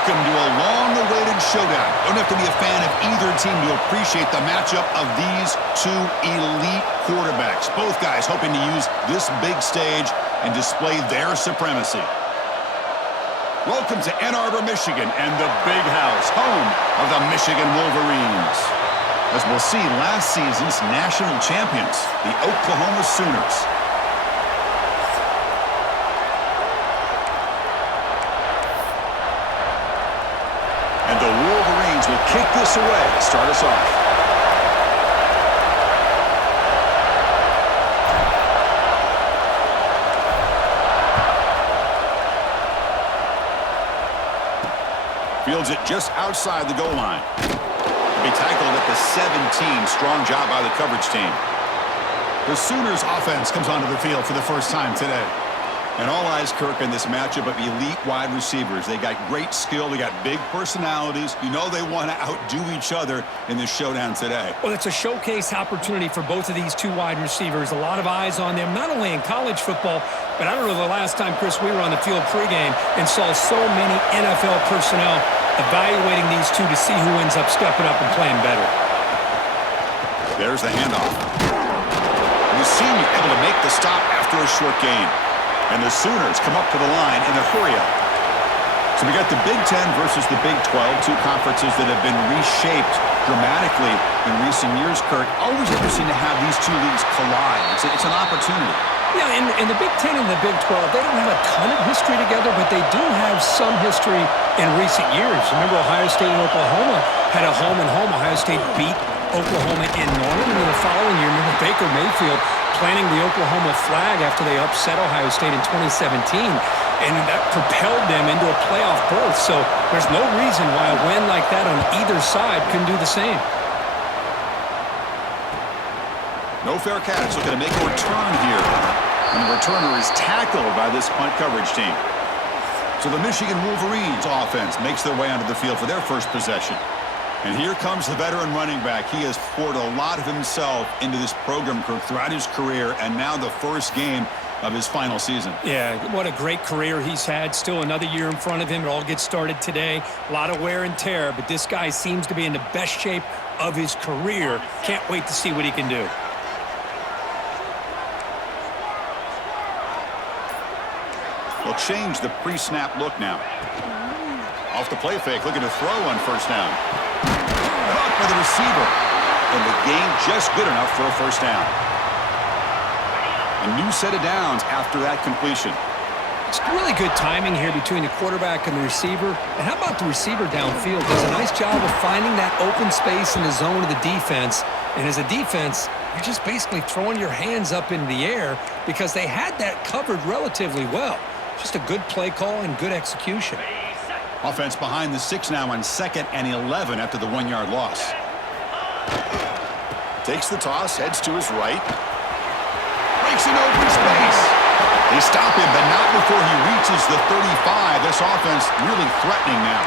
Welcome to a long-awaited showdown. Don't have to be a fan of either team to appreciate the matchup of these two elite quarterbacks. Both guys hoping to use this big stage and display their supremacy. Welcome to Ann Arbor, Michigan, and the Big House, home of the Michigan Wolverines. As we'll see, last season's national champions, the Oklahoma Sooners. And the Wolverines will kick this away to start us off. Fields it just outside the goal line. To be tackled at the 17. Strong job by the coverage team. The Sooners offense comes onto the field for the first time today. And all eyes, Kirk, in this matchup of elite wide receivers. They got great skill. They got big personalities. You know they want to outdo each other in this showdown today. Well, it's a showcase opportunity for both of these two wide receivers. A lot of eyes on them, not only in college football, but I don't know the last time, Chris, we were on the field pregame and saw so many NFL personnel evaluating these two to see who ends up stepping up and playing better. There's the handoff. The senior able to make the stop after a short gain. And the Sooners come up to the line in a hurry-up. So we got the Big Ten versus the Big 12, two conferences that have been reshaped dramatically in recent years, Kirk. Always interesting to have these two leagues collide. It's an opportunity. Yeah, and the Big Ten and the Big 12, they don't have a ton of history together, but they do have some history in recent years. Remember, Ohio State and Oklahoma had a home-and-home. Ohio State beat Oklahoma in Norman, and then the following year, remember Baker Mayfield planting the Oklahoma flag after they upset Ohio State in 2017, and that propelled them into a playoff berth. So there's no reason why a win like that on either side couldn't do the same. No fair catch, looking to make a return here. And the returner is tackled by this punt coverage team. So the Michigan Wolverines offense makes their way onto the field for their first possession. And here comes the veteran running back. He has poured a lot of himself into this program throughout his career, and now the first game of his final season. Yeah, what a great career he's had. Still another year in front of him. It all gets started today. A lot of wear and tear, but this guy seems to be in the best shape of his career. Can't wait to see what he can do. They'll change the pre-snap look now. Off the play fake, looking to throw on first down. Caught by the receiver. And the gain just good enough for a first down. A new set of downs after that completion. It's really good timing here between the quarterback and the receiver. And how about the receiver downfield? Does a nice job of finding that open space in the zone of the defense. And as a defense, you're just basically throwing your hands up in the air because they had that covered relatively well. Just a good play call and good execution. Offense behind the 6 now on 2nd and 11 after the 1-yard loss. Takes the toss, heads to his right. Breaks in open space. They stop him, but not before he reaches the 35. This offense really threatening now.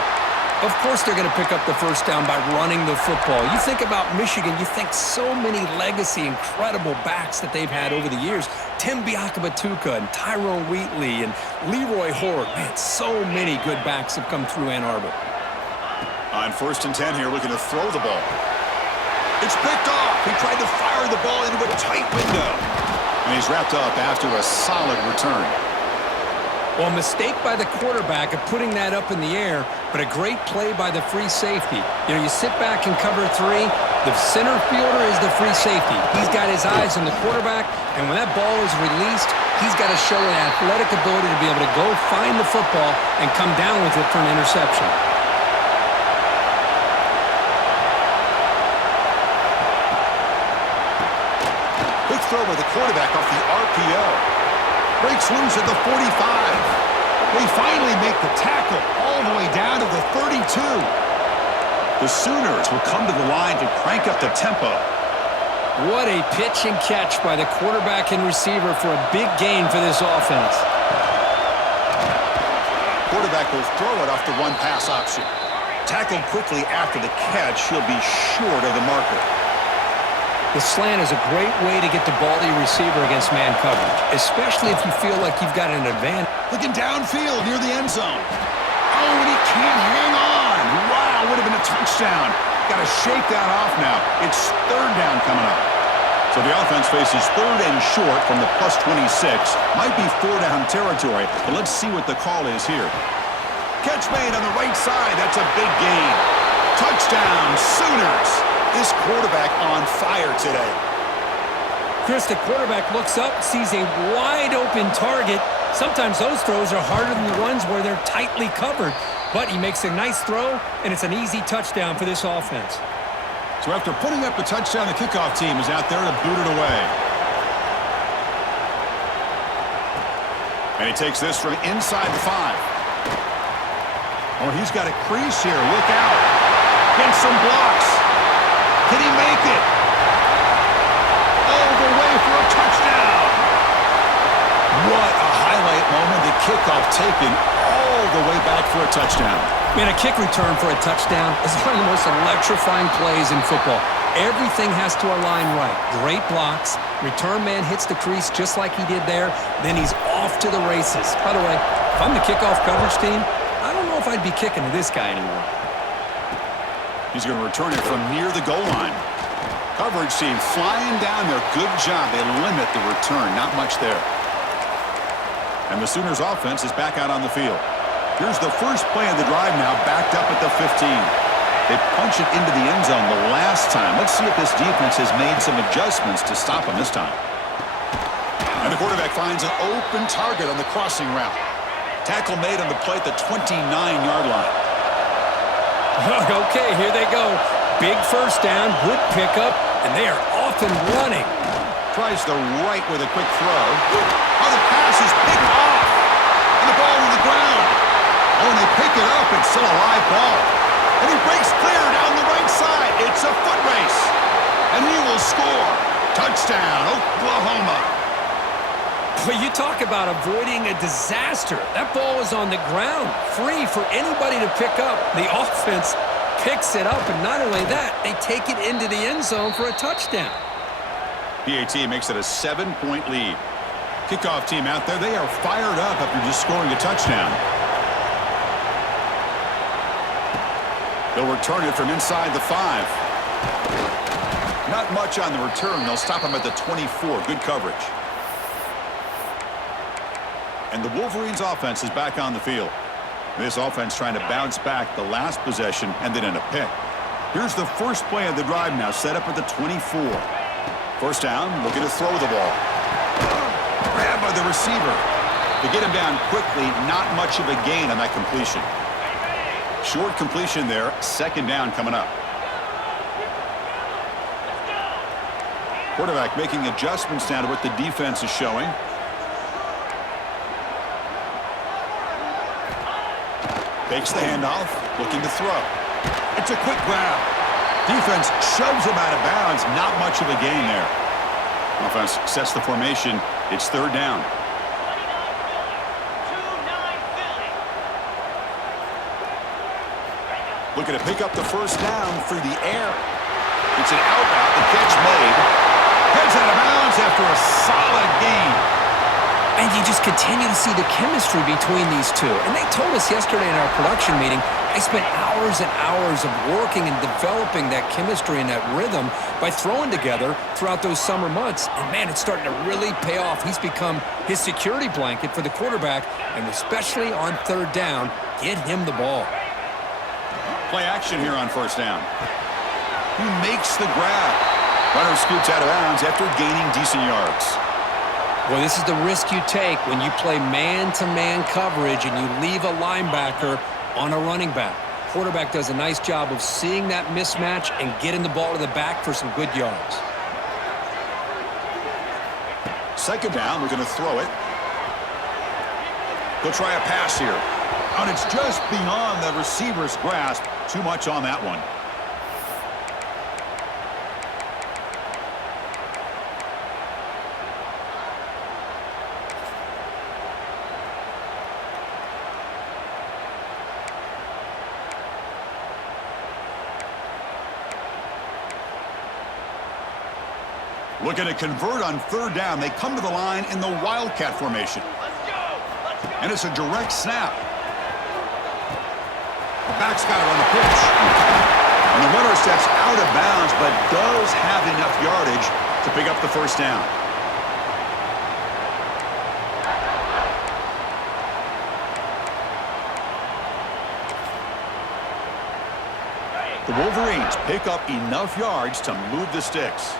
Of course they're going to pick up the first down by running the football. You think about Michigan, you think so many legacy, incredible backs that they've had over the years. Tim Biakabatuka and Tyrone Wheatley and Leroy Horde. Man, so many good backs have come through Ann Arbor. On 1st and 10 here, looking to throw the ball. It's picked off. He tried to fire the ball into a tight window. And he's wrapped up after a solid return. Well, a mistake by the quarterback of putting that up in the air, but a great play by the free safety. You know, you sit back and cover 3. The center fielder is the free safety. He's got his eyes on the quarterback, and when that ball is released, he's got to show an athletic ability to be able to go find the football and come down with it for an interception. Quick throw by the quarterback off the RPO. Breaks loose at the 45. They finally make the tackle all the way down to the 32. The Sooners will come to the line to crank up the tempo. What a pitch and catch by the quarterback and receiver for a big gain for this offense. Quarterback will throw it off the 1 pass option. Tackled quickly after the catch, he'll be short of the marker. The slant is a great way to get the ball to your receiver against man coverage, especially if you feel like you've got an advantage. Looking downfield near the end zone. Oh, and he can't hang on. Wow, would have been a touchdown. Got to shake that off now. It's third down coming up. So the offense faces third and short from the plus 26. Might be four-down territory, but let's see what the call is here. Catch made on the right side. That's a big gain. Touchdown, Sooners. This quarterback on fire today. Chris, the quarterback looks up, sees a wide-open target. Sometimes those throws are harder than the ones where they're tightly covered. But he makes a nice throw, and it's an easy touchdown for this offense. So after putting up a touchdown, the kickoff team is out there to boot it away. And he takes this from inside the 5. Oh, he's got a crease here. Look out. Gets some blocks. Can he make it? All the way for a touchdown. What a highlight moment. The kickoff taken all the way back for a touchdown. Man, a kick return for a touchdown is one of the most electrifying plays in football. Everything has to align right. Great blocks. Return man hits the crease just like he did there. Then he's off to the races. By the way, if I'm the kickoff coverage team, I don't know if I'd be kicking to this guy anymore. He's going to return it from near the goal line. Coverage team flying down there. Good job. They limit the return. Not much there. And the Sooners offense is back out on the field. Here's the first play of the drive now, backed up at the 15. They punch it into the end zone the last time. Let's see if this defense has made some adjustments to stop them this time. And the quarterback finds an open target on the crossing route. Tackle made on the play at the 29-yard line. Okay, here they go. Big first down, good pickup, and they are off and running. Tries the right with a quick throw. Oh, the pass is picked off. And the ball to the ground. Oh, and they pick it up. It's still a live ball. And he breaks clear down the right side. It's a foot race. And he will score. Touchdown, Oklahoma. Well, you talk about avoiding a disaster. That ball was on the ground, free for anybody to pick up. The offense picks it up, and not only that, they take it into the end zone for a touchdown. PAT makes it a 7-point lead. Kickoff team out there, they are fired up after just scoring a touchdown. They'll return it from inside the 5. Not much on the return. They'll stop him at the 24. Good coverage. And the Wolverines offense is back on the field. This offense trying to bounce back. The last possession ended in a pick. Here's the first play of the drive now, set up at the 24. First down, looking to throw the ball. Grabbed by the receiver. To get him down quickly, not much of a gain on that completion. Short completion there, second down coming up. Quarterback making adjustments down to what the defense is showing. Takes the handoff, looking to throw. It's a quick grab. Defense shoves him out of bounds. Not much of a gain there. Offense sets the formation. It's third down. Looking to pick up the first down through the air. It's an out route. The catch made. Heads out of bounds after a solid gain. And you just continue to see the chemistry between these two. And they told us yesterday in our production meeting, they spent hours and hours of working and developing that chemistry and that rhythm by throwing together throughout those summer months. And, man, it's starting to really pay off. He's become his security blanket for the quarterback, and especially on third down, get him the ball. Play action here on first down. He makes the grab. Runner scoots out of bounds after gaining decent yards. Well, this is the risk you take when you play man-to-man coverage and you leave a linebacker on a running back. Quarterback does a nice job of seeing that mismatch and getting the ball to the back for some good yards. Second down, we're going to throw it. He'll try a pass here. And it's just beyond the receiver's grasp. Too much on that one. Looking to convert on third down. They come to the line in the Wildcat formation. Let's go. And it's a direct snap. The back's got her on the pitch. And the runner steps out of bounds, but does have enough yardage to pick up the first down. The Wolverines pick up enough yards to move the sticks.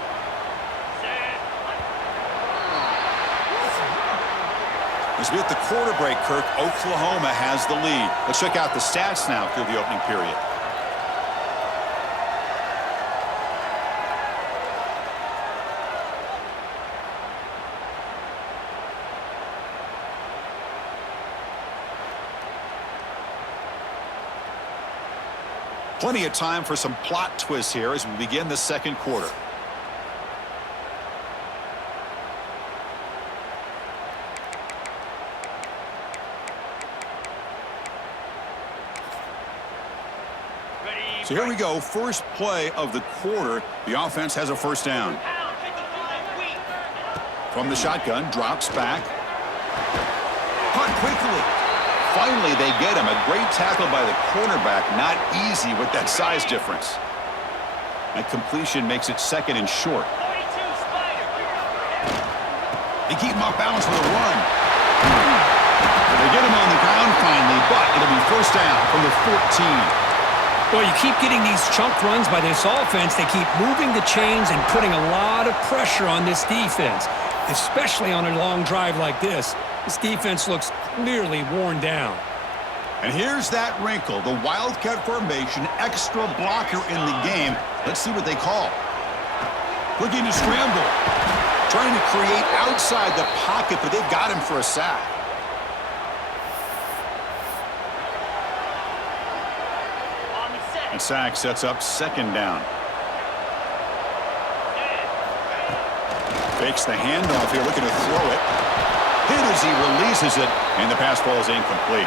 As we hit the quarter break, Kirk, Oklahoma has the lead. Let's check out the stats now through the opening period. Plenty of time for some plot twists here as we begin the second quarter. So here we go, first play of the quarter. The offense has a first down. From the shotgun, drops back. Caught quickly. Finally, they get him. A great tackle by the cornerback. Not easy with that size difference. That completion makes it second and short. They keep him off balance with a run. They get him on the ground finally, but it'll be first down from the 14. Well, you keep getting these chunk runs by this offense. They keep moving the chains and putting a lot of pressure on this defense, especially on a long drive like this. This defense looks clearly worn down. And here's that wrinkle, the Wildcat formation, extra blocker in the game. Let's see what they call. Looking to scramble. Trying to create outside the pocket, but they've got him for a sack. And sack sets up second down. Fakes the handoff here, looking to throw it. Hit as he releases it, and the pass ball is incomplete.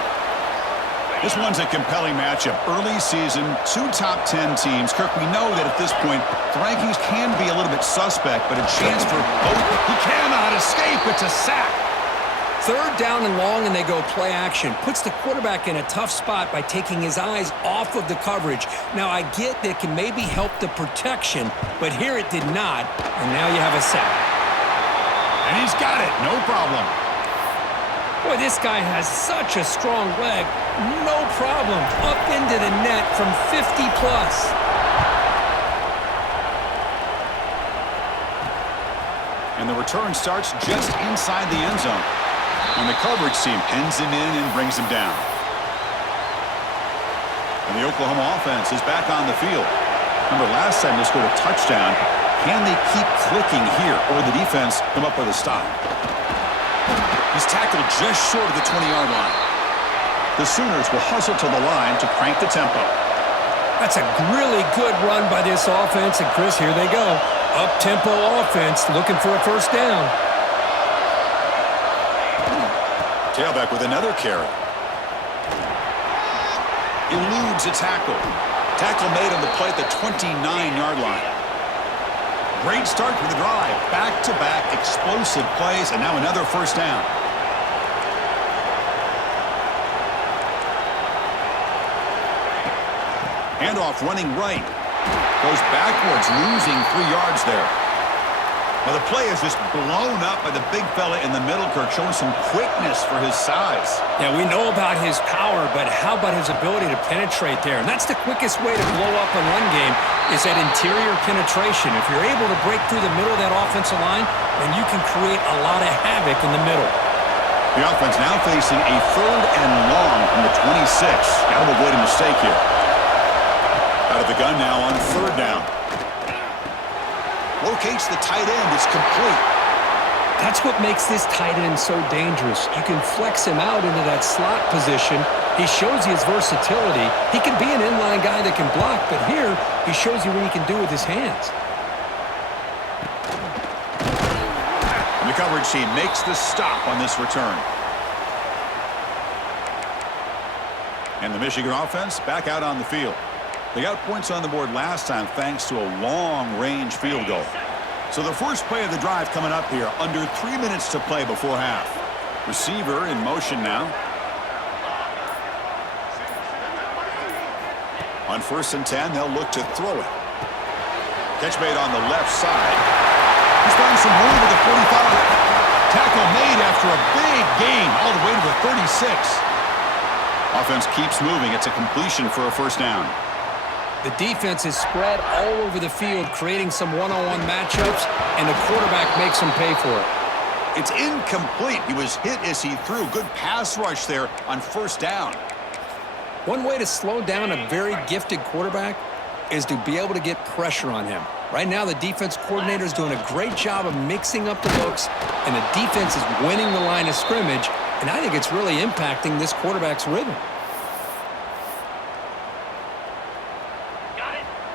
This one's a compelling matchup. Early season, two top 10 teams. Kirk, we know that at this point, the rankings can be a little bit suspect, but a chance for both. He cannot escape. It's a sack. Third down and long, and they go play action. Puts the quarterback in a tough spot by taking his eyes off of the coverage. Now, I get that can maybe help the protection, but here it did not, and now you have a sack. And he's got it. No problem. Boy, this guy has such a strong leg. No problem. Up into the net from 50+. And the return starts just inside the end zone. And the coverage team pins him in and brings him down. And the Oklahoma offense is back on the field. Remember, last time they scored a touchdown. Can they keep clicking here, or the defense come up with a stop? He's tackled just short of the 20-yard line. The Sooners will hustle to the line to crank the tempo. That's a really good run by this offense. And, Chris, here they go. Up-tempo offense looking for a first down. Tailback with another carry. Eludes a tackle. Tackle made on the play at the 29-yard line. Great start for the drive. Back-to-back explosive plays, and now another first down. Handoff running right. Goes backwards, losing 3 yards there. Well, the play is just blown up by the big fella in the middle, Kirk, showing some quickness for his size. Yeah, we know about his power, but how about his ability to penetrate there? And that's the quickest way to blow up a run game is that interior penetration. If you're able to break through the middle of that offensive line, then you can create a lot of havoc in the middle. The offense now facing a third and long from the 26. Got to avoid a mistake here. Out of the gun now on third down. Locates the tight end. It's complete. That's what makes this tight end so dangerous. You can flex him out into that slot position. He shows you his versatility. He can be an inline guy that can block, but here he shows you what he can do with his hands. And the coverage team makes the stop on this return. And the Michigan offense back out on the field. They got points on the board last time thanks to a long-range field goal. So the first play of the drive coming up here, under 3 minutes to play before half. Receiver in motion now. On 1st and 10, they'll look to throw it. Catch made on the left side. He's found some room at the 45. Tackle made after a big gain all the way to the 36. Offense keeps moving. It's a completion for a first down. The defense is spread all over the field, creating some one-on-one matchups, and the quarterback makes them pay for it. It's incomplete. He was hit as he threw. Good pass rush there on 1st down. One way to slow down a very gifted quarterback is to be able to get pressure on him. Right now, the defense coordinator is doing a great job of mixing up the looks, and the defense is winning the line of scrimmage, and I think it's really impacting this quarterback's rhythm.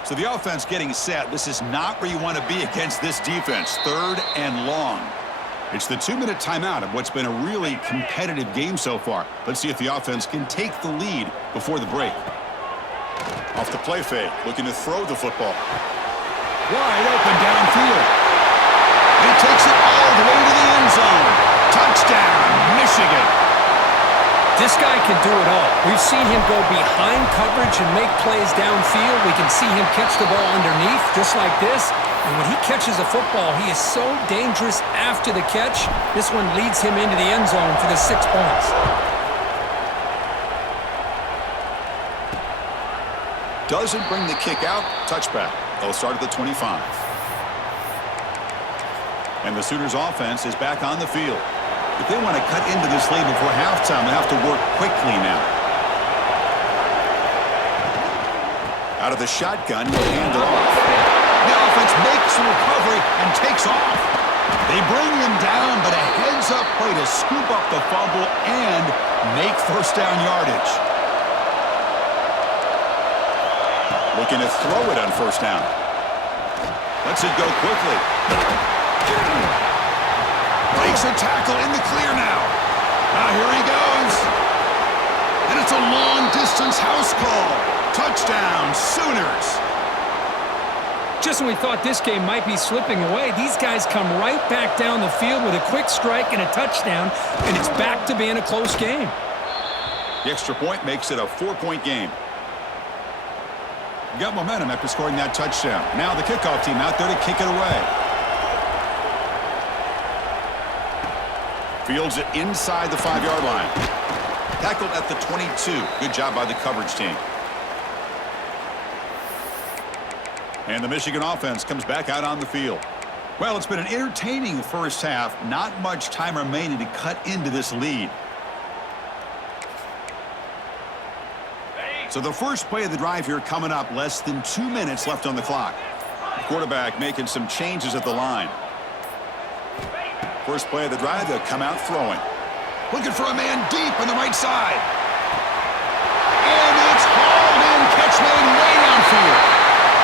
So the offense getting set. This is not where you want to be against this defense. 3rd and long. It's the 2-minute timeout of what's been a really competitive game so far. Let's see if the offense can take the lead before the break. Off the play fake, looking to throw the football. Wide open downfield. He takes it all the way to the end zone. Touchdown, Michigan. This guy can do it all. We've seen him go behind coverage and make plays downfield. We can see him catch the ball underneath, just like this. And when he catches a football, he is so dangerous after the catch. This one leads him into the end zone for the 6 points. Doesn't bring the kick out. Touchback. They'll start at the 25. And the Sooners offense is back on the field. If they want to cut into this lead before halftime, they have to work quickly now. Out of the shotgun, he'll hand it off. The offense makes the recovery and takes off. They bring him down, but a heads-up play to scoop up the fumble and make 1st down yardage. Looking to throw it on 1st down. Lets it go quickly. Breaks a tackle in the clear now. Now here he goes. And it's a long-distance house call. Touchdown, Sooners. Just when we thought this game might be slipping away, these guys come right back down the field with a quick strike and a touchdown, and it's back to being a close game. The extra point makes it a 4-point game. Got momentum after scoring that touchdown. Now the kickoff team out there to kick it away. Fields it inside the 5-yard line. Tackled at the 22. Good job by the coverage team. And the Michigan offense comes back out on the field. Well, it's been an entertaining first half. Not much time remaining to cut into this lead. So the first play of the drive here coming up. Less than 2 minutes left on the clock. The quarterback making some changes at the line. First play of the drive, they'll come out throwing. Looking for a man deep on the right side. And it's hauled in. Catch made way downfield.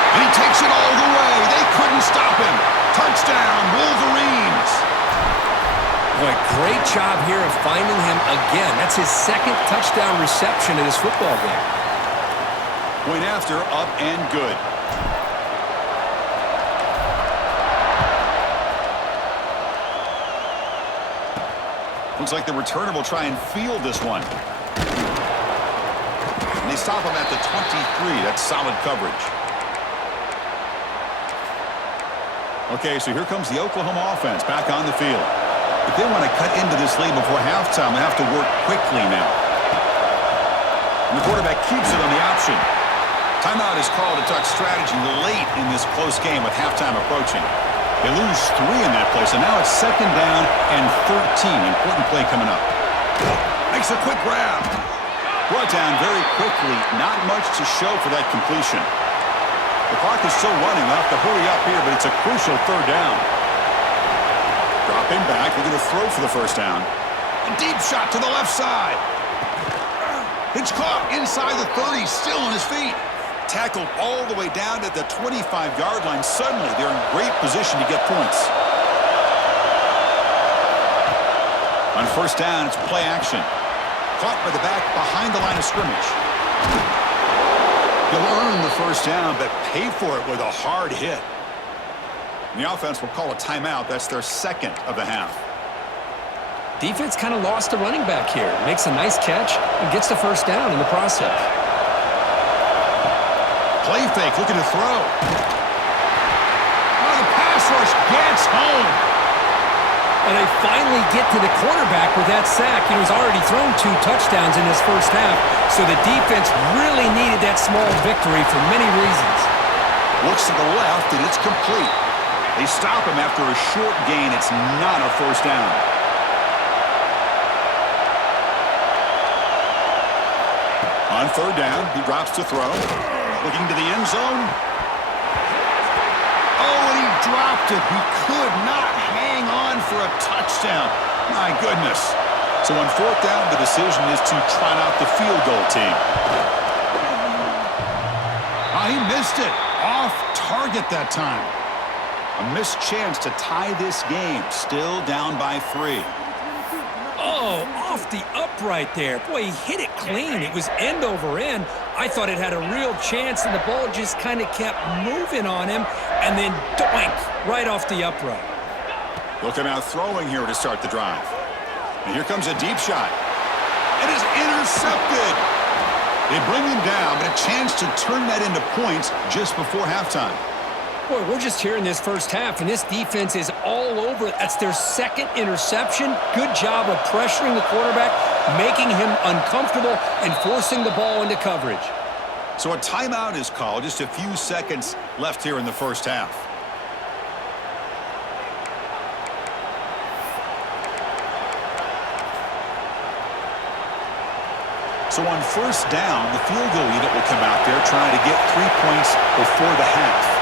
And he takes it all the way. They couldn't stop him. Touchdown, Wolverines. Boy, great job here of finding him again. That's his 2nd touchdown reception in this football game. Point after, up and good. Looks like the returner will try and field this one. And they stop him at the 23. That's solid coverage. Okay, so here comes the Oklahoma offense back on the field. If they want to cut into this lead before halftime, they have to work quickly now. And the quarterback keeps it on the option. Timeout is called to talk strategy late in this close game with halftime approaching. They lose 3 in that play, so now it's 2nd down and 13. Important play coming up. Makes a quick grab. Brought down very quickly. Not much to show for that completion. The clock is still running. They'll have to hurry up here, but it's a crucial 3rd down. Dropping back, looking to throw for the 1st down. A deep shot to the left side. It's caught inside the 30, still on his feet. Tackled all the way down to the 25-yard line. Suddenly, they're in great position to get points. On 1st down, it's play action. Caught by the back behind the line of scrimmage. He'll earn the 1st down, but pay for it with a hard hit. And the offense will call a timeout. That's their 2nd of the half. Defense kind of lost a running back here. Makes a nice catch and gets the 1st down in the process. Play fake, looking to throw. Oh, the pass rush gets home. And they finally get to the quarterback with that sack. He's already thrown 2 touchdowns in this first half, so the defense really needed that small victory for many reasons. Looks to the left, and it's complete. They stop him after a short gain. It's not a first down. On third down, he drops to throw. Looking to the end zone. Oh, and he dropped it. He could not hang on for a touchdown. My goodness. So on fourth down, the decision is to trot out the field goal team. Oh, he missed it. Off target that time. A missed chance to tie this game. Still down by 3. Oh, off the upright there. Boy, he hit it clean. It was end over end. I thought it had a real chance, and the ball just kind of kept moving on him, and then doink, right off the upright. Looking out throwing here to start the drive. And here comes a deep shot. It is intercepted. They bring him down, but a chance to turn that into points just before halftime. Boy, we're just here in this first half, and this defense is all over it. That's their second interception. Good job of pressuring the quarterback, making him uncomfortable, and forcing the ball into coverage. So a timeout is called. Just a few seconds left here in the first half. So on first down, the field goal unit will come out there trying to get 3 points before the half.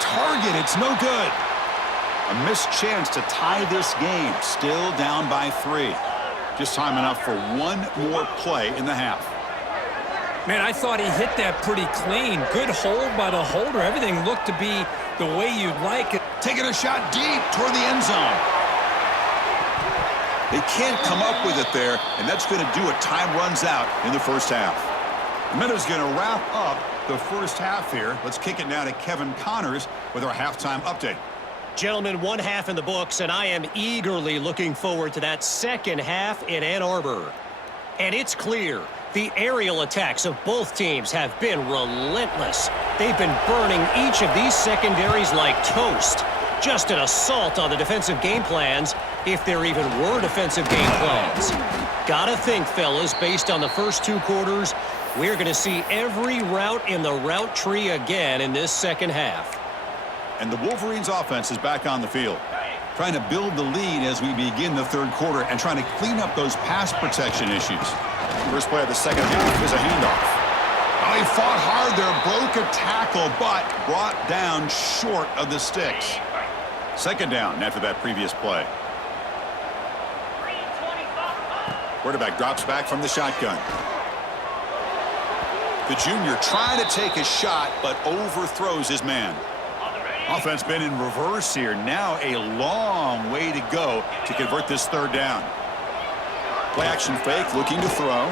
Target, it's no good. A missed chance to tie this game. Still down by 3. Just time enough for one more play in the half. Man, I thought he hit that pretty clean. Good hold by the holder. Everything looked to be the way you'd like it. Taking a shot deep toward the end zone. They can't come up with it there, and that's going to do it. Time runs out in the first half. Minuta's going to wrap up the first half here. Let's kick it now to Kevin Connors with our halftime update. Gentlemen, one half in the books, and I am eagerly looking forward to that second half in Ann Arbor. And it's clear, the aerial attacks of both teams have been relentless. They've been burning each of these secondaries like toast. Just an assault on the defensive game plans, if there even were defensive game plans. Gotta think, fellas, based on the first 2 quarters, we're going to see every route in the route tree again in this second half. And the Wolverines offense is back on the field, trying to build the lead as we begin the third quarter and trying to clean up those pass protection issues. First play of the second half is a handoff. Oh, he fought hard there, broke a tackle, but brought down short of the sticks. Second down after that previous play. Quarterback drops back from the shotgun. The junior trying to take a shot, but overthrows his man. Offense been in reverse here. Now a long way to go to convert this third down. Play action fake, looking to throw.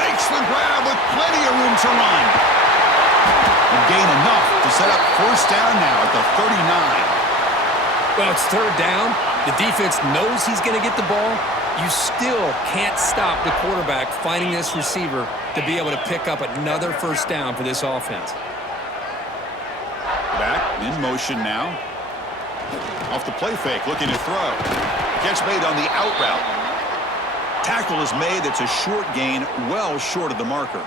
Makes the grab with plenty of room to run. And gain enough to set up first down now at the 39. Well, it's third down. The defense knows he's going to get the ball. You still can't stop the quarterback finding this receiver to be able to pick up another first down for this offense. Back in motion now. Off the play fake, looking to throw. Catch made on the out route. Tackle is made. It's a short gain, well short of the marker.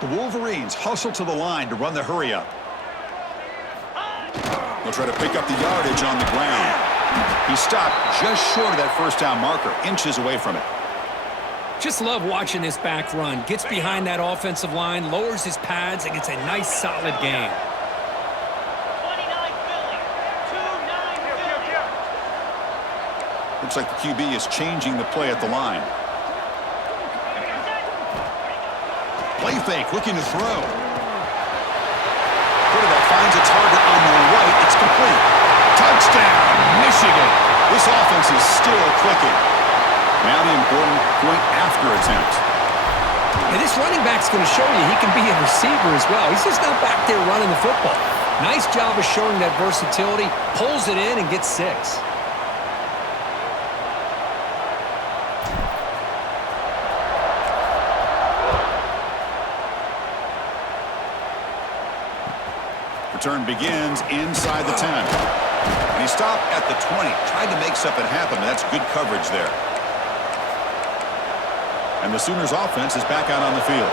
The Wolverines hustle to the line to run the hurry up. They'll try to pick up the yardage on the ground. He stopped just short of that first down marker, inches away from it. Just love watching this back run. Gets behind that offensive line, lowers his pads, and gets a nice solid gain. Looks like the QB is changing the play at the line. Play fake, looking to throw. Quarterback finds a target on the right. It's complete. Touchdown, Michigan. This offense is still clicking. Now the important point after attempt. And this running back's going to show you he can be a receiver as well. He's just not back there running the football. Nice job of showing that versatility. Pulls it in and gets 6. Return begins inside the 10. And he stopped at the 20. Tried to make something happen, but that's good coverage there. And the Sooners offense is back out on the field.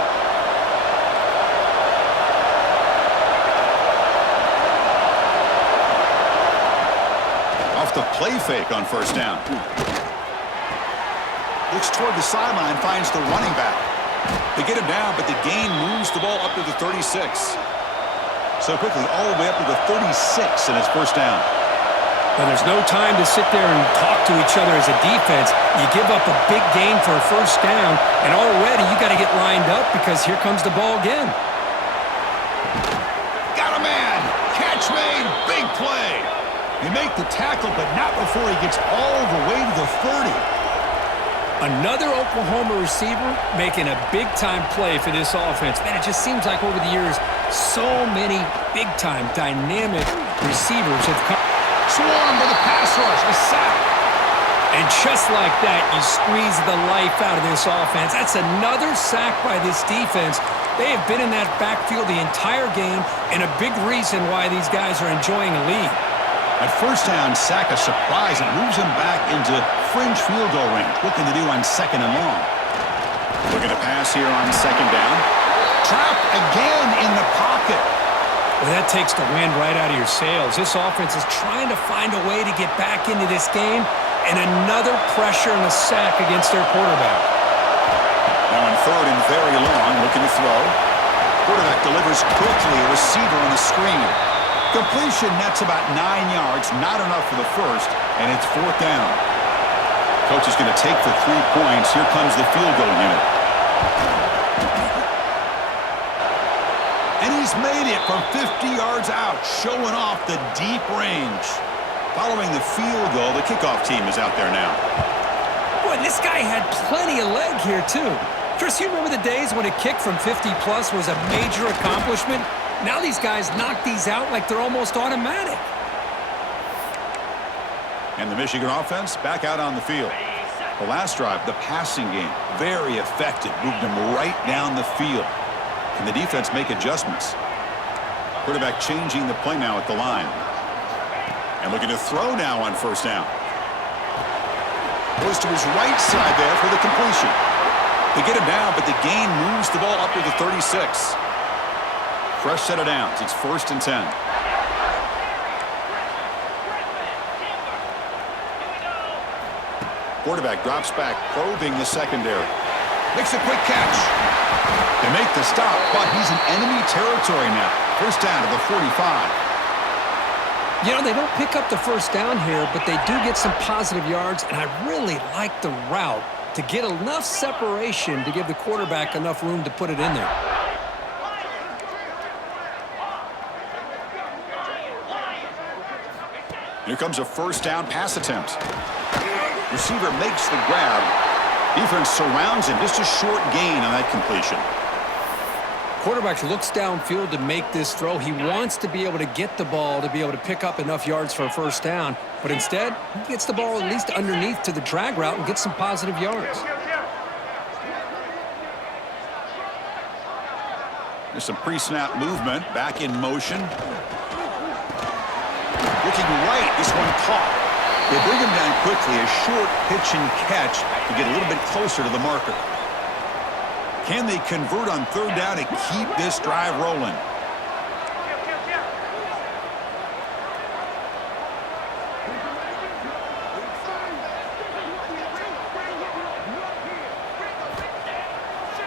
Off the play fake on first down. Looks toward the sideline, finds the running back. They get him down, but the gain moves the ball up to the 36. So quickly, all the way up to the 36, and it's first down. Well, there's no time to sit there and talk to each other as a defense. You give up a big gain for a first down, and already you got to get lined up because here comes the ball again. Got a man. Catch made. Big play. They make the tackle, but not before he gets all the way to the 30. Another Oklahoma receiver making a big-time play for this offense. Man, it just seems like over the years, so many big-time, dynamic receivers have come. Swarm with a pass rush, a sack. And just like that, you squeeze the life out of this offense. That's another sack by this defense. They have been in that backfield the entire game, and a big reason why these guys are enjoying a lead. At first down, sack a surprise and moves him back into fringe field goal range. Looking to do on second and long. Looking to pass here on second down. Trapped again in the pocket. Well, that takes the wind right out of your sails. This offense is trying to find a way to get back into this game, and another pressure and a sack against their quarterback. Now on third and very long, looking to throw. Quarterback delivers quickly, a receiver on the screen. Completion nets about 9 yards, not enough for the first, and it's fourth down. Coach is going to take the 3 points. Here comes the field goal unit. And he's made it from 50 yards out, showing off the deep range. Following the field goal, the kickoff team is out there now. Boy, this guy had plenty of leg here, too. Chris, you remember the days when a kick from 50-plus was a major accomplishment? Now these guys knock these out like they're almost automatic. And the Michigan offense back out on the field. The last drive, the passing game, very effective. Moved them right down the field. Can the defense make adjustments? Quarterback changing the play now at the line. And looking to throw now on first down. Goes to his right side there for the completion. They get him down, but the gain moves the ball up to the 36. Fresh set of downs. It's first and 10. Quarterback drops back, probing the secondary. Makes a quick catch. They make the stop, but he's in enemy territory now. First down to the 45. You know, they don't pick up the first down here, but they do get some positive yards, and I really like the route to get enough separation to give the quarterback enough room to put it in there. Here comes a first down pass attempt. Receiver makes the grab. Defense surrounds him. Just a short gain on that completion. Quarterback looks downfield to make this throw. He wants to be able to get the ball to be able to pick up enough yards for a first down. But instead, he gets the ball at least underneath to the drag route and gets some positive yards. There's some pre-snap movement. Back in motion. Looking right, this one caught. They bring him down quickly, a short pitch and catch to get a little bit closer to the marker. Can they convert on third down to keep this drive rolling?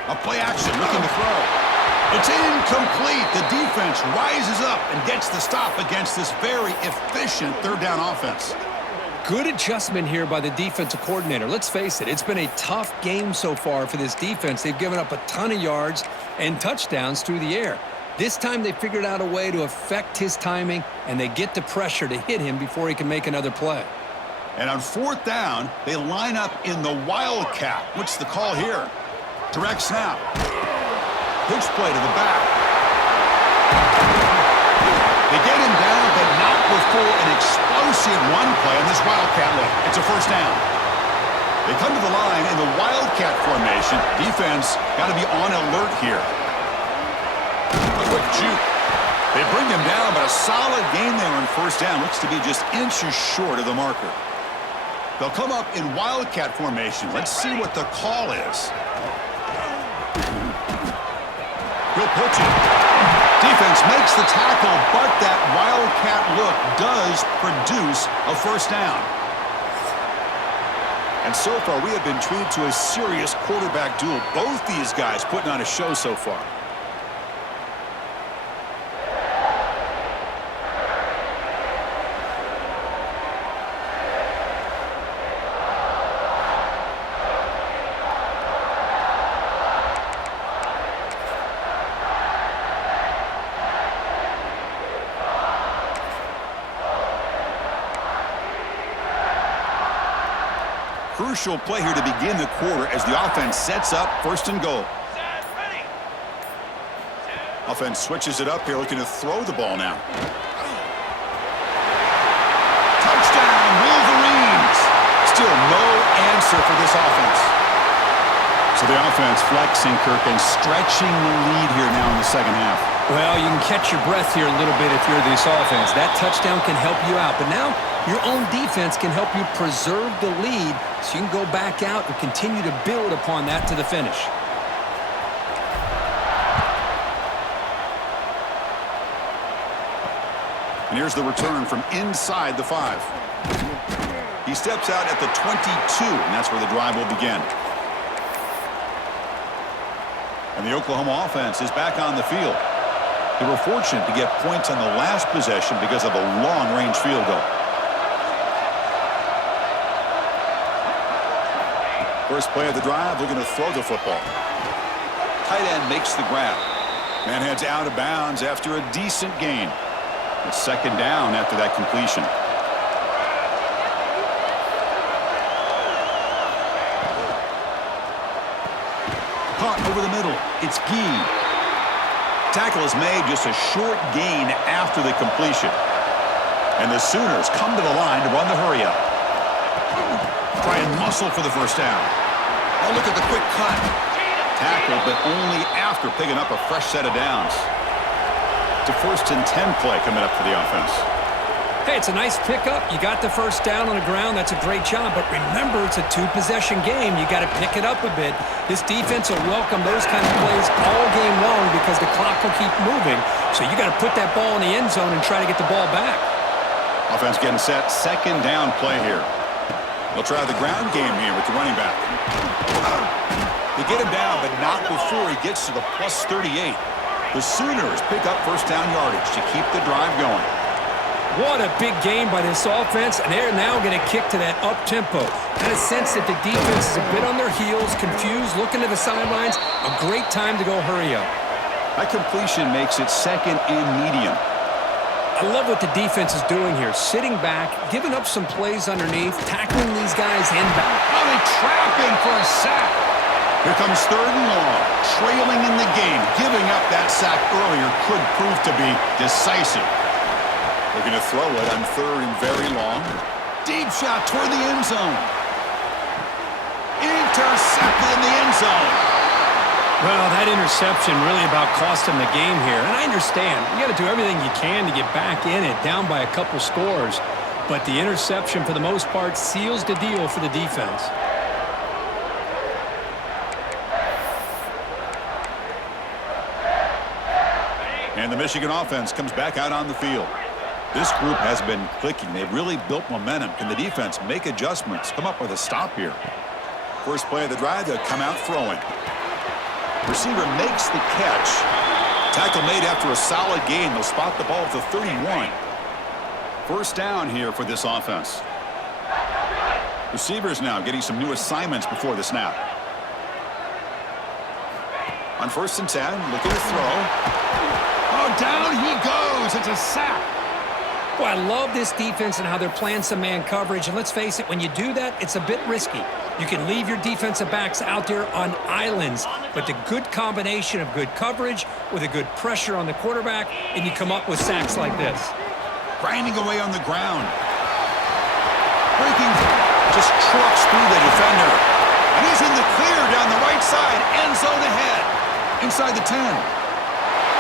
A play action, looking to throw. It's incomplete. The defense rises up and gets the stop against this very efficient third down offense. Good adjustment here by the defensive coordinator. Let's face it, it's been a tough game so far for this defense. They've given up a ton of yards and touchdowns through the air. This time they figured out a way to affect his timing, and they get the pressure to hit him before he can make another play. And on fourth down, they line up in the wildcat. What's the call here? Direct snap. Pitch play to the back. They get him down, but not before an explosive run play on this wildcat look. It's a first down. They come to the line in the wildcat formation. Defense got to be on alert here. A quick juke. They bring him down, but a solid gain there on first down. Looks to be just inches short of the marker. They'll come up in Wildcat formation. Let's see what the call is. He'll pitch it. Defense makes the tackle, but that Wildcat look does produce a first down. And so far, we have been treated to a serious quarterback duel. Both these guys putting on a show so far. Crucial play here to begin the quarter as the offense sets up first and goal. Offense switches it up here, looking to throw the ball now. Touchdown, Wolverines! Still no answer for this offense. So the offense flexing, Kirk, and stretching the lead here now in the second half. Well, you can catch your breath here a little bit if you're this offense. That touchdown can help you out. But now your own defense can help you preserve the lead so you can go back out and continue to build upon that to the finish. And here's the return from inside the 5. He steps out at the 22, and that's where the drive will begin. And the Oklahoma offense is back on the field. They were fortunate to get points on the last possession because of a long-range field goal. First play of the drive, looking to throw the football. Tight end makes the grab. Man heads out of bounds after a decent gain. It's second down after that completion. Caught over the middle. It's Gee. Tackle is made, just a short gain after the completion. And the Sooners come to the line to run the hurry up. Try and muscle for the first down. Oh, look at the quick cut. Tackle, but only after picking up a fresh set of downs. It's a 1st and 10 play coming up for the offense. Hey, it's a nice pickup. You got the first down on the ground. That's a great job. But remember, it's a 2-possession game. You got to pick it up a bit. This defense will welcome those kind of plays all game long because the clock will keep moving. So you got to put that ball in the end zone and try to get the ball back. Offense getting set. Second down play here. They'll try the ground game here with the running back. They get him down, but not before he gets to the plus 38. The Sooners pick up first down yardage to keep the drive going. What a big game by this offense, and they're now going to kick to that up-tempo. Kind of sense that the defense is a bit on their heels, confused, looking to the sidelines. A great time to go hurry up. That completion makes it second and medium. I love what the defense is doing here. Sitting back, giving up some plays underneath, tackling these guys in back. Oh, they trap him for a sack. Here comes third and long. Trailing in the game. Giving up that sack earlier could prove to be decisive. Looking to throw it on third and very long. Deep shot toward the end zone. Intercepted in the end zone. Well, that interception really about cost him the game here. And I understand. You got to do everything you can to get back in it, down by a couple scores. But the interception, for the most part, seals the deal for the defense. And the Michigan offense comes back out on the field. This group has been clicking. They've really built momentum. Can the defense make adjustments? Come up with a stop here. First play of the drive, they'll come out throwing. Receiver makes the catch. Tackle made after a solid gain. They'll spot the ball at the 31. First down here for this offense. Receivers now getting some new assignments before the snap. On 1st and 10, looking to throw. Oh, down he goes. It's a sack. Boy, I love this defense and how they're playing some man coverage. And let's face it, when you do that, it's a bit risky. You can leave your defensive backs out there on islands, but the good combination of good coverage with a good pressure on the quarterback, and you come up with sacks like this. Grinding away on the ground. Breaking, just trucks through the defender. And he's in the clear down the right side, end zone ahead. Inside the 10.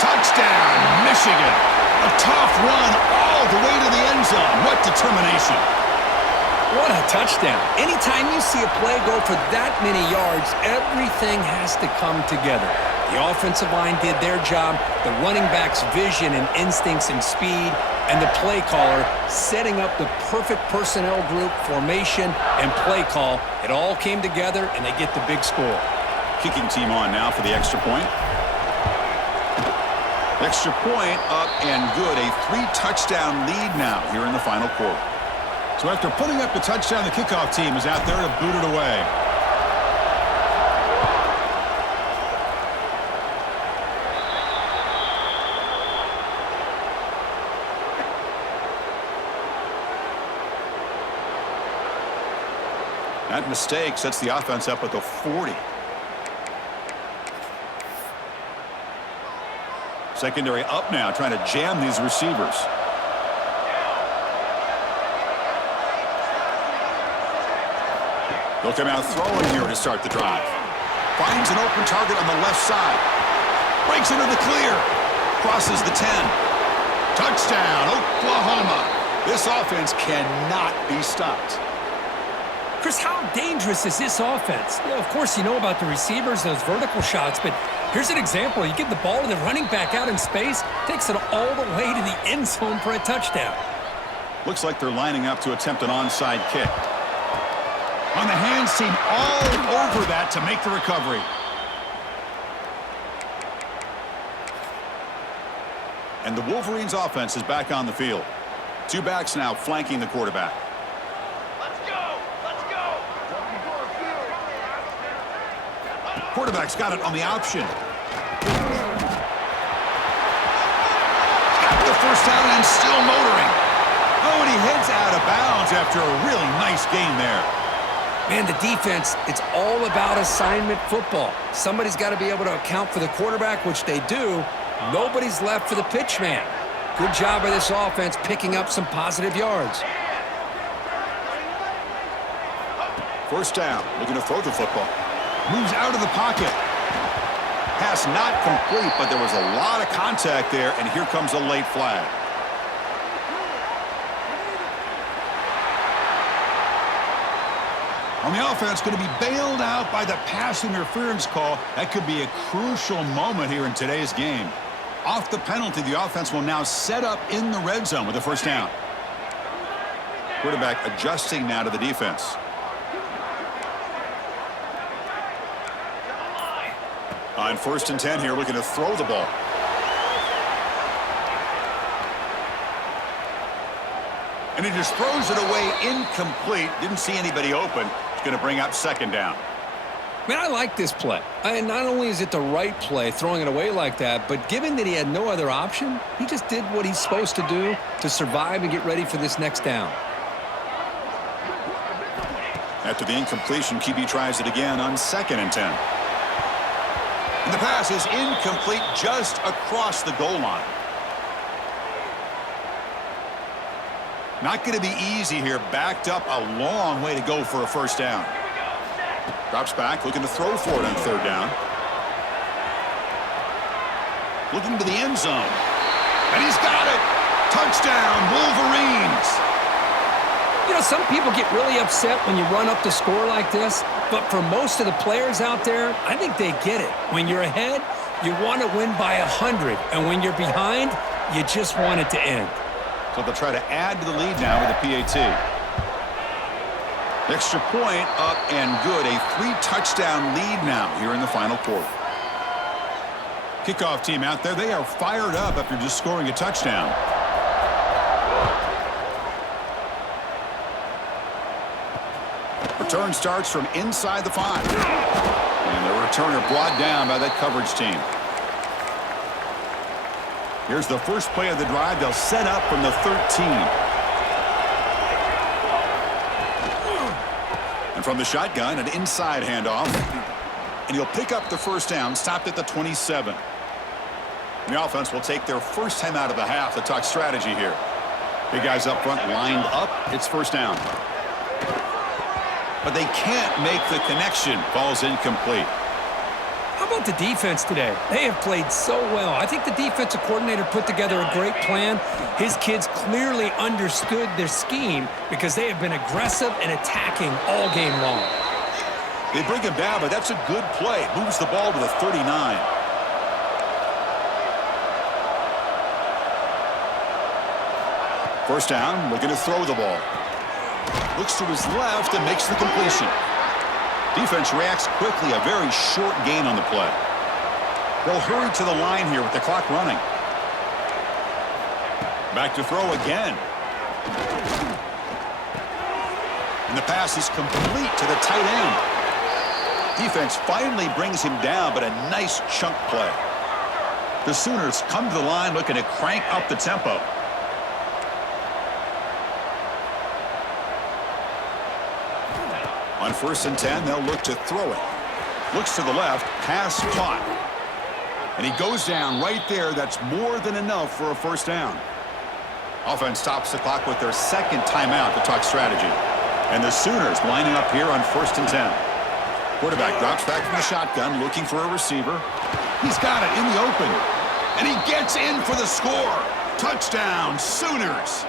Touchdown, Michigan. A tough run all the way to the end zone. What determination. What a touchdown. Anytime you see a play go for that many yards, everything has to come together. The offensive line did their job, the running back's vision and instincts and speed, and the play caller setting up the perfect personnel group, formation, and play call. It all came together, and they get the big score. Kicking team on now for the extra point. Extra point up and good. A 3-touchdown lead now here in the final quarter. So after putting up the touchdown, the kickoff team is out there to boot it away. That mistake sets the offense up at the 40. Secondary up now, trying to jam these receivers. They'll come out throwing here to start the drive. Finds an open target on the left side. Breaks into the clear. Crosses the 10. Touchdown, Oklahoma. This offense cannot be stopped. Chris, how dangerous is this offense? Yeah, of course, you know about the receivers, those vertical shots, but here's an example. You get the ball to the running back out in space, takes it all the way to the end zone for a touchdown. Looks like they're lining up to attempt an onside kick. On the hands team, all over that to make the recovery. And the Wolverines offense is back on the field. Two backs now flanking the quarterback. Let's go! Let's go! Quarterback's got it on the option. Got the first down and still motoring. Oh, and he heads out of bounds after a really nice game there. Man, the defense, it's all about assignment football. Somebody's got to be able to account for the quarterback, which they do. Nobody's left for the pitch man. Good job by this offense picking up some positive yards. First down, looking to throw the football. Moves out of the pocket. Pass not complete, but there was a lot of contact there, and here comes a late flag. On the offense, going to be bailed out by the pass interference call. That could be a crucial moment here in today's game. Off the penalty, the offense will now set up in the red zone with the first down. Quarterback adjusting now to the defense. On 1st and 10 here, looking to throw the ball. And he just throws it away incomplete. Didn't see anybody open. It's going to bring up 2nd down. Man, I like this play. And not only is it the right play, throwing it away like that, but given that he had no other option, he just did what he's supposed to do to survive and get ready for this next down. After the incompletion, QB tries it again on 2nd and 10. And the pass is incomplete just across the goal line. Not going to be easy here. Backed up a long way to go for a first down. Drops back, looking to throw for it on 3rd down. Looking to the end zone. And he's got it. Touchdown, Wolverines. You know, some people get really upset when you run up the score like this, but for most of the players out there, I think they get it. When you're ahead, you want to win by 100, and when you're behind, you just want it to end. So they'll try to add to the lead now with a PAT. Extra point up and good. A 3-touchdown lead now here in the final quarter. Kickoff team out there. They are fired up after just scoring a touchdown. Return starts from inside the 5. And the returner brought down by that coverage team. Here's the first play of the drive. They'll set up from the 13. And from the shotgun, an inside handoff. And he'll pick up the first down, stopped at the 27. And the offense will take their first time out of the half to talk strategy here. Big guys up front lined up. It's first down. But they can't make the connection. Ball's incomplete. How about the defense today? They have played so well. I think the defensive coordinator put together a great plan. His kids clearly understood their scheme because they have been aggressive and attacking all game long. They bring him down, but that's a good play. Moves the ball to the 39. First down, looking to throw the ball. Looks to his left and makes the completion. Defense reacts quickly, a very short gain on the play. They'll hurry to the line here with the clock running. Back to throw again. And the pass is complete to the tight end. Defense finally brings him down, but a nice chunk play. The Sooners come to the line looking to crank up the tempo. On 1st and 10, they'll look to throw it. Looks to the left, pass caught. And he goes down right there. That's more than enough for a first down. Offense stops the clock with their second timeout to talk strategy. And the Sooners lining up here on 1st and 10. Quarterback drops back from the shotgun, looking for a receiver. He's got it in the open. And he gets in for the score. Touchdown, Sooners.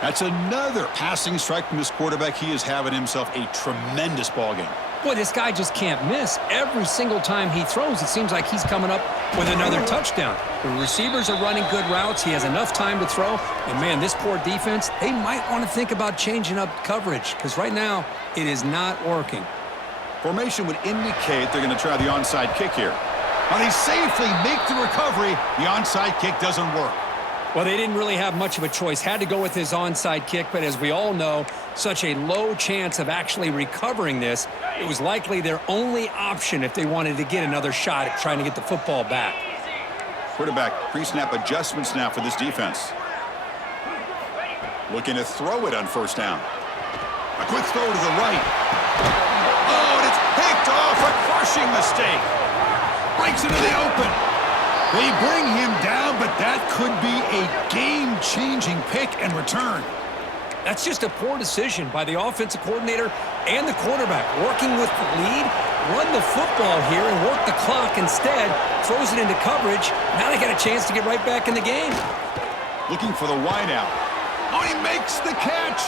That's another passing strike from this quarterback. He is having himself a tremendous ball game. Boy, this guy just can't miss. Every single time he throws, it seems like he's coming up with another touchdown. The receivers are running good routes. He has enough time to throw. And, man, this poor defense, they might want to think about changing up coverage because right now it is not working. Formation would indicate they're going to try the onside kick here. Now they safely make the recovery. The onside kick doesn't work. Well, they didn't really have much of a choice. Had to go with his onside kick, but as we all know, such a low chance of actually recovering this. It was likely their only option if they wanted to get another shot at trying to get the football back. Quarterback pre-snap adjustments now for this defense. Looking to throw it on first down. A quick throw to the right. Oh, and it's picked off. A crushing mistake. Breaks into the open. They bring him down, but that could be a game-changing pick and return. That's just a poor decision by the offensive coordinator and the quarterback. Working with the lead, run the football here and work the clock instead. Throws it into coverage. Now they got a chance to get right back in the game. Looking for the wideout. Oh, he makes the catch.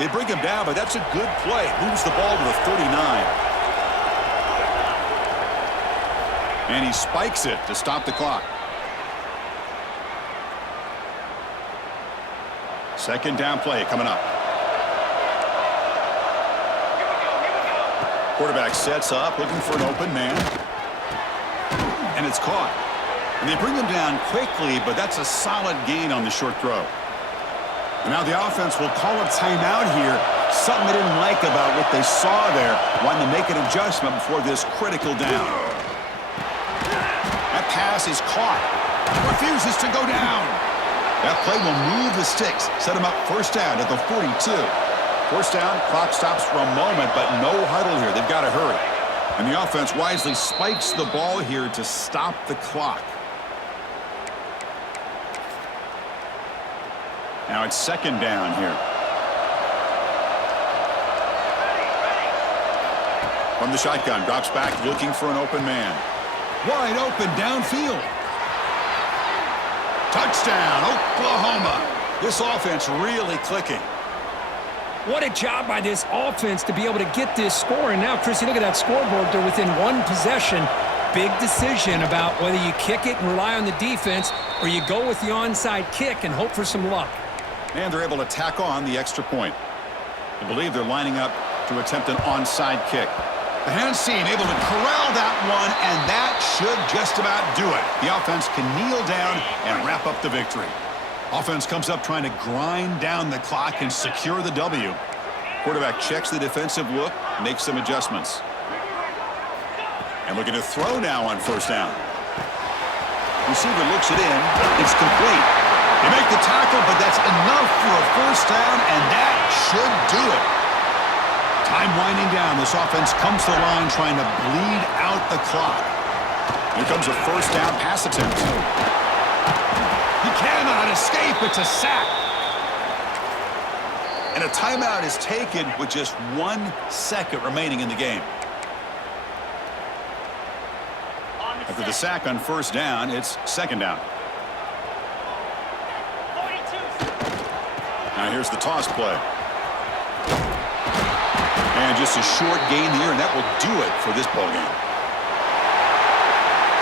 They bring him down, but that's a good play. Moves the ball to the 39. And he spikes it to stop the clock. Second down play coming up. Quarterback sets up, looking for an open man. And it's caught. And they bring him down quickly, but that's a solid gain on the short throw. And now the offense will call a timeout here. Something they didn't like about what they saw there. Wanting to make an adjustment before this critical down. Pass is caught. Refuses to go down. That play will move the sticks. Set him up first down at the 42. First down, clock stops for a moment, but no huddle here. They've got to hurry. And the offense wisely spikes the ball here to stop the clock. Now it's second down here. From the shotgun, drops back, looking for an open man. Wide open downfield. Touchdown, Oklahoma. This offense really clicking. What a job by this offense to be able to get this score. And now, Chris, you look at that scoreboard. They're within one possession. Big decision about whether you kick it and rely on the defense or you go with the onside kick and hope for some luck. And they're able to tack on the extra point. I believe they're lining up to attempt an onside kick. The hand seam able to corral that one, and that should just about do it. The offense can kneel down and wrap up the victory. Offense comes up trying to grind down the clock and secure the W. Quarterback checks the defensive look, makes some adjustments. And looking to throw now on first down. Receiver looks it in. It's complete. They make the tackle, but that's enough for a first down, and that should do it. Time winding down. This offense comes to the line trying to bleed out the clock. Here comes a first down pass attempt. He cannot escape. It's a sack. And a timeout is taken with just 1 second remaining in the game. After the sack on first down, it's second down. 42. Now here's the toss play. And just a short gain here, and that will do it for this ballgame.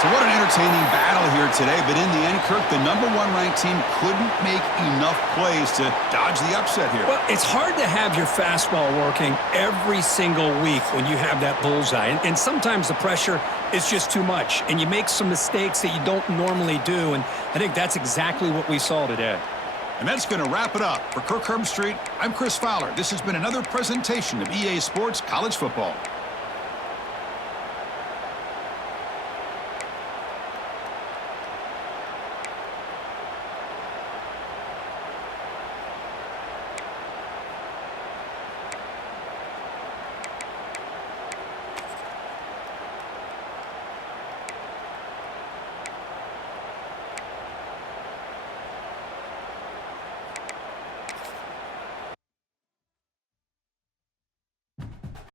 So what an entertaining battle here today, but in the end, Kirk, the #1 ranked team couldn't make enough plays to dodge the upset here. Well, it's hard to have your fastball working every single week when you have that bullseye. And sometimes the pressure is just too much, and you make some mistakes that you don't normally do, and I think that's exactly what we saw today. And that's going to wrap it up. For Kirk Herbstreit, I'm Chris Fowler. This has been another presentation of EA Sports College Football.